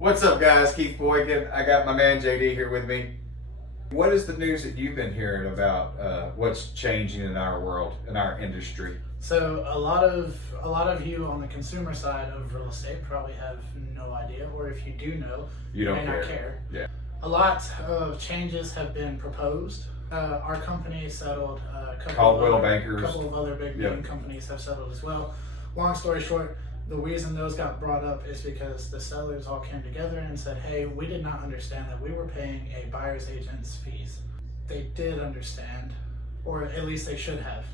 What's up, guys? Keith Boykin. I got my man JD here with me. What is the news that you've been hearing about what's changing in our world, in our industry? So a lot of you on the consumer side of real estate probably have no idea, or if you do know, You don't may care. not care. Yeah. A lot of changes have been proposed. Our company settled. A couple Caldwell of other, Bankers. couple of other big Yep. name companies have settled as well. Long story short, the reason those got brought up is because the sellers all came together and said, hey, we did not understand that we were paying a buyer's agent's fees. They did understand, or at least they should have.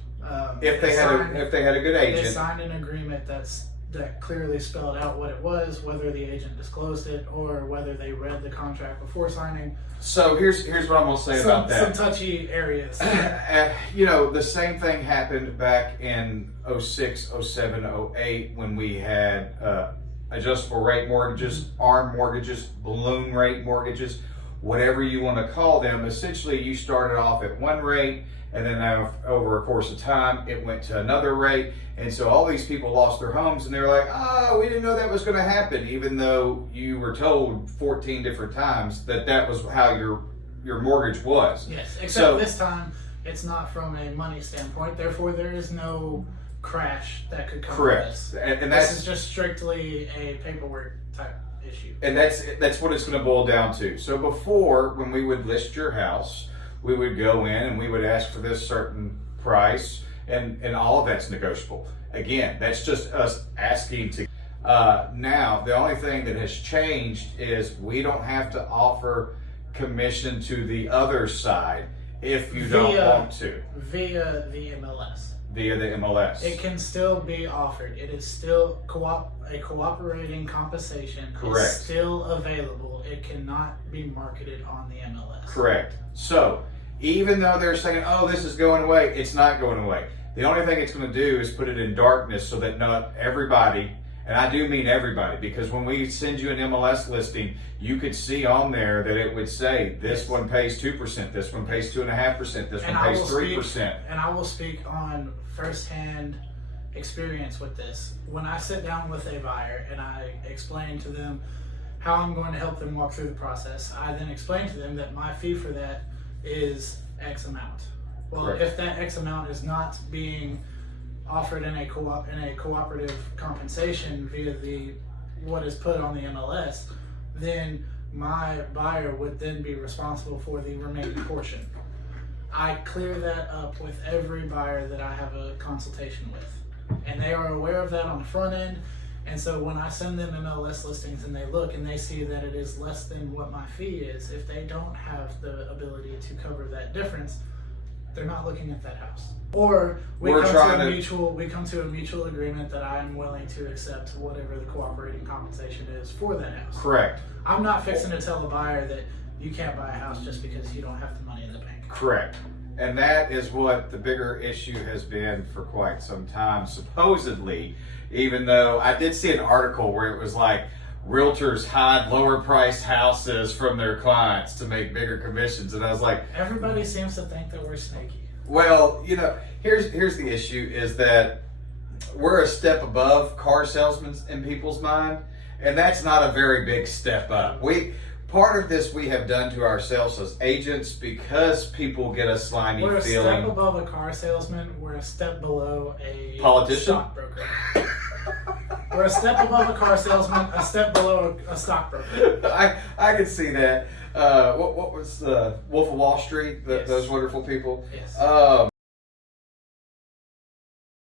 If they had a good They agent. signed an agreement that clearly spelled out what it was, whether the agent disclosed it or whether they read the contract before signing. So here's what I'm gonna say about that. Some touchy areas. The same thing happened back in 06, 07, 08 when we had adjustable rate mortgages, ARM mortgages, balloon rate mortgages, whatever you want to call them. Essentially, you started off at one rate, and then over a course of time, it went to another rate. And so all these people lost their homes, and they were like, oh, we didn't know that was going to happen, even though you were told 14 different times that was how your mortgage was. Yes, except this time, it's not from a money standpoint. Therefore, there is no crash that could come Correct. from this. And that's, this is just strictly a paperwork type issue. And that's what it's going to boil down to. So before, when we would list your house, we would go in and we would ask for this certain price, and all of that's negotiable. Again, that's just us asking to. Now, the only thing that has changed is we don't have to offer commission to the other side if you don't want to. Via the MLS. Via the MLS. It can still be offered. It is still a cooperating compensation. Correct. Is still available. It cannot be marketed on the MLS. Correct. So, even though they're saying, oh, this is going away, it's not going away. The only thing it's going to do is put it in darkness so that not everybody, and I do mean everybody, because when we send you an MLS listing, you could see on there that it would say, this one pays 2%, this one pays 2.5%, this one pays 3%. And I will speak on firsthand experience with this. When I sit down with a buyer and I explain to them how I'm going to help them walk through the process, I then explain to them that my fee for that is X amount. Well, Correct. if that X amount is not being offered in a cooperative compensation via what is put on the MLS, then my buyer would then be responsible for the remaining portion. I clear that up with every buyer that I have a consultation with, and they are aware of that on the front end. And so when I send them MLS listings and they look and they see that it is less than what my fee is, if they don't have the ability to cover that difference, they're not looking at that house. Or we come to a mutual agreement that I'm willing to accept whatever the cooperating compensation is for that house. Correct. I'm not fixing to tell a buyer that you can't buy a house just because you don't have the money in the bank. Correct. And that is what the bigger issue has been for quite some time, supposedly, even though I did see an article where it was like realtors hide lower priced houses from their clients to make bigger commissions. And I was like, everybody seems to think that we're snaky. well, here's the issue is that we're a step above car salesmen in people's mind, and that's not a very big step up. Part of this we have done to ourselves as agents because people get a slimy We're a feeling. step above a car salesman. We're a step below a Politician? stockbroker. We're a step above a car salesman, a step below a stockbroker. I could see that. What was Wolf of Wall Street? Yes. Those wonderful people. Yes.